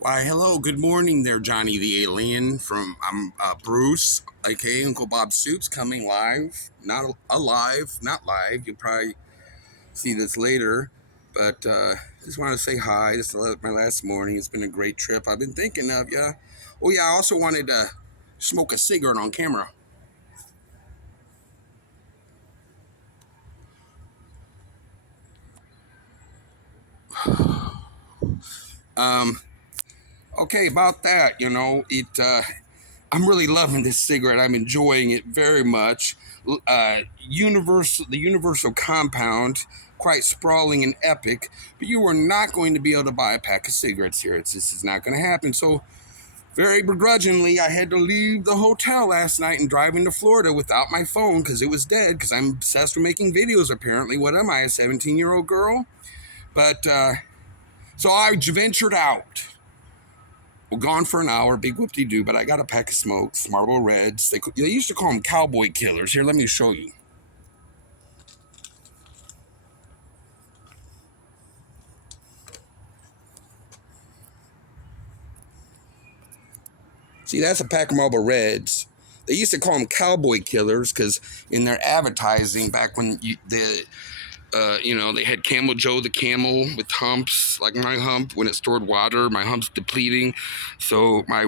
Why, hello, good morning there, Johnny the Alien. I'm Bruce, aka Uncle Bob Soups, coming live. Not alive, not live. You'll probably see this later, but just want to say hi. This is my last morning. It's been a great trip. I've been thinking of you. Oh yeah, I also wanted to smoke a cigarette on camera. Um, okay, about that, I'm really loving this cigarette. I'm enjoying it very much. The universal compound, quite sprawling and epic, but you are not going to be able to buy a pack of cigarettes here. This is not going to happen. So, very begrudgingly, I had to leave the hotel last night and drive into Florida without my phone because it was dead. Because I'm obsessed with making videos. Apparently, what am I, a 17-year-old girl? But so I ventured out. Well, gone for an hour, big whoop-de-doo, but I got a pack of smokes, Marlboro Reds. They used to call them Cowboy killers. Here, let me show you. See, that's a pack of Marlboro Reds. They used to call them Cowboy killers because in their advertising back when they had Camel Joe the camel with humps, like my hump when it stored water. My hump's depleting, so my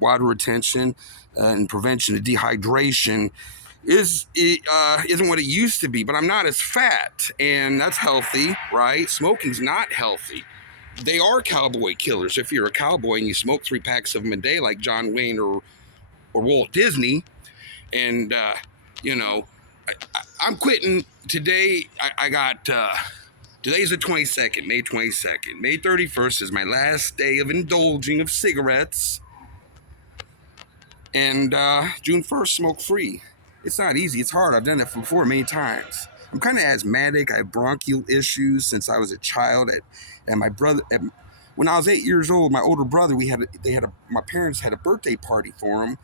water retention and prevention of dehydration isn't what it used to be. But I'm not as fat, and that's healthy, right? Smoking's not healthy. They are cowboy killers. If you're a cowboy and you smoke 3 packs of them a day, like John Wayne or Walt Disney, and you know, I'm quitting today. I got today's the 22nd, May 22nd. May 31st is my last day of indulging of cigarettes, and June 1st, smoke free. It's not easy. It's hard. I've done it before many times. I'm kind of asthmatic. I have bronchial issues since I was a child. And my brother, when I was 8 years old, my older brother, my parents had a birthday party for him,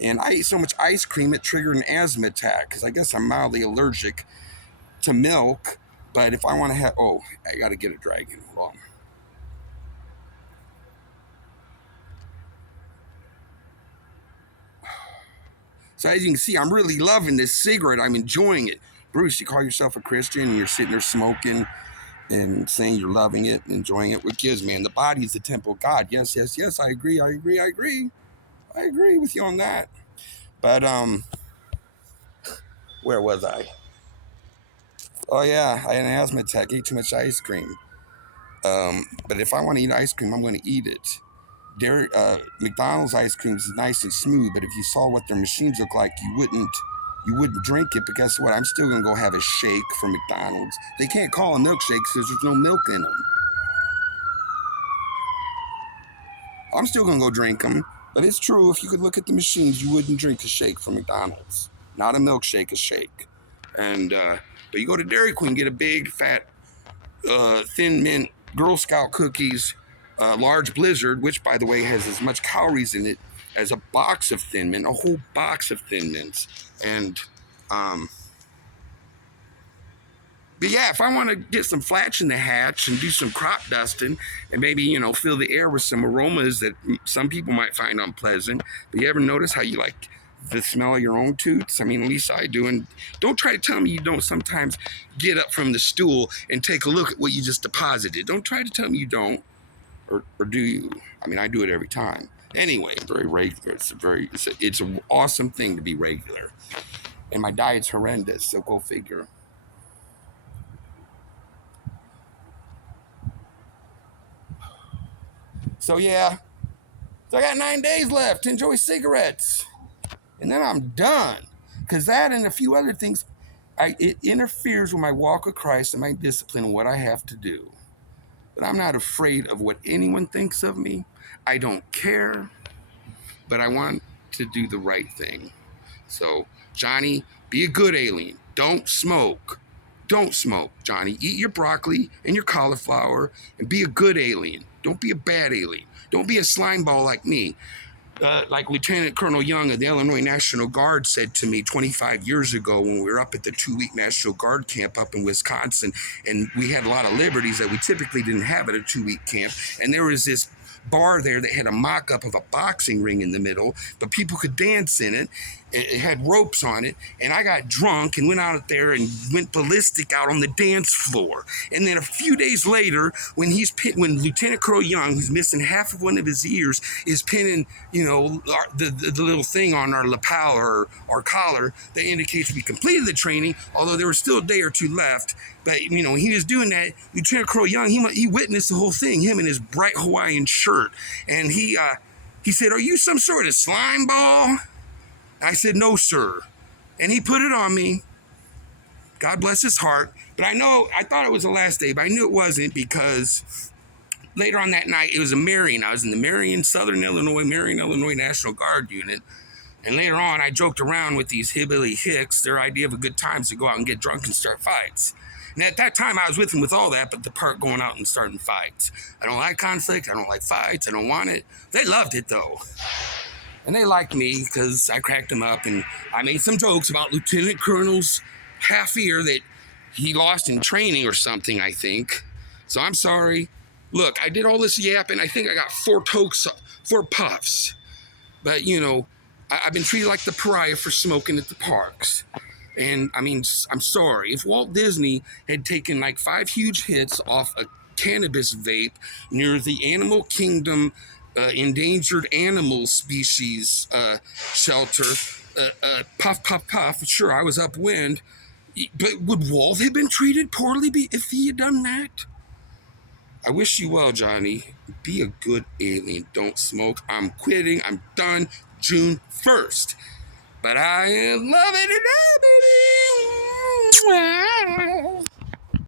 and I ate so much ice cream it triggered an asthma attack because I guess I'm mildly allergic to milk. But if I want to I got to get a dragon. Hold on. So as you can see, I'm really loving this cigarette. I'm enjoying it. Bruce, you call yourself a Christian and you're sitting there smoking and saying you're loving it and enjoying it. What gives, man? The body is the temple of God. Yes, yes, yes. I agree. I agree. I agree. I agree with you on that. But where was I? Oh yeah, I had an asthma attack. Ate too much ice cream. But if I want to eat ice cream, I'm going to eat it. McDonald's ice cream is nice and smooth, but if you saw what their machines look like, you wouldn't drink it. But guess what? I'm still gonna go have a shake from McDonald's. They can't call them milkshakes because there's no milk in them. I'm still gonna go drink them. But it's true, if you could look at the machines, you wouldn't drink a shake from McDonald's. Not a milkshake, a shake. And but you go to Dairy Queen, get a big fat Thin Mint Girl Scout cookies, large Blizzard, which by the way has as much calories in it as a box of Thin Mint, a whole box of Thin Mints. And but yeah, if I want to get some flash in the hatch and do some crop dusting and maybe, fill the air with some aromas that some people might find unpleasant, but you ever notice how you like the smell of your own toots? I mean, at least I do. And don't try to tell me you don't sometimes get up from the stool and take a look at what you just deposited. Don't try to tell me you don't, or do you? I mean, I do it every time. Anyway, very regular. It's an awesome thing to be regular. And my diet's horrendous, so go figure. So yeah, so I got 9 days left to enjoy cigarettes, and then I'm done. Cause that and a few other things, it interferes with my walk with Christ and my discipline and what I have to do. But I'm not afraid of what anyone thinks of me. I don't care, but I want to do the right thing. So Johnny, be a good alien. Don't smoke. Don't smoke, Johnny. Eat your broccoli and your cauliflower and be a good alien. Don't be a bad alien. Don't be a slime ball like me. like Lieutenant Colonel Young of the Illinois National Guard said to me 25 years ago when we were up at the 2-week National Guard camp up in Wisconsin, and we had a lot of liberties that we typically didn't have at a 2-week camp. And there was this bar there that had a mock-up of a boxing ring in the middle, but people could dance in it. It had ropes on it, and I got drunk and went out there and went ballistic out on the dance floor. And then a few days later, when Lieutenant Colonel Young, who's missing half of one of his ears, is pinning, the little thing on our lapel or our collar that indicates we completed the training, although there was still a day or two left. But, he was doing that. Lieutenant Colonel Young, he witnessed the whole thing, him in his bright Hawaiian shirt. And he said, "Are you some sort of slime ball?" I said, "No, sir." And he put it on me. God bless his heart. But I thought it was the last day, but I knew it wasn't, because later on that night, it was a Marion. I was in the Marion, Southern Illinois, National Guard unit. And later on, I joked around with these hillbilly hicks. Their idea of a good time is to go out and get drunk and start fights. And at that time, I was with them with all that, but the part going out and starting fights. I don't like conflict. I don't like fights. I don't want it. They loved it, though. And they liked me because I cracked them up, and I made some jokes about Lieutenant Colonel's half ear that he lost in training or something, I think. So I'm sorry. Look, I did all this yapping. I think I got 4 puffs. But, I've been treated like the pariah for smoking at the parks. And, I'm sorry. If Walt Disney had taken like 5 huge hits off a cannabis vape near the Animal Kingdom endangered animal species shelter, puff, puff, puff, sure, I was upwind. But would Walt have been treated poorly if he had done that? I wish you well, Johnny. Be a good alien. Don't smoke. I'm quitting. I'm done June 1st. But I am loving it, baby.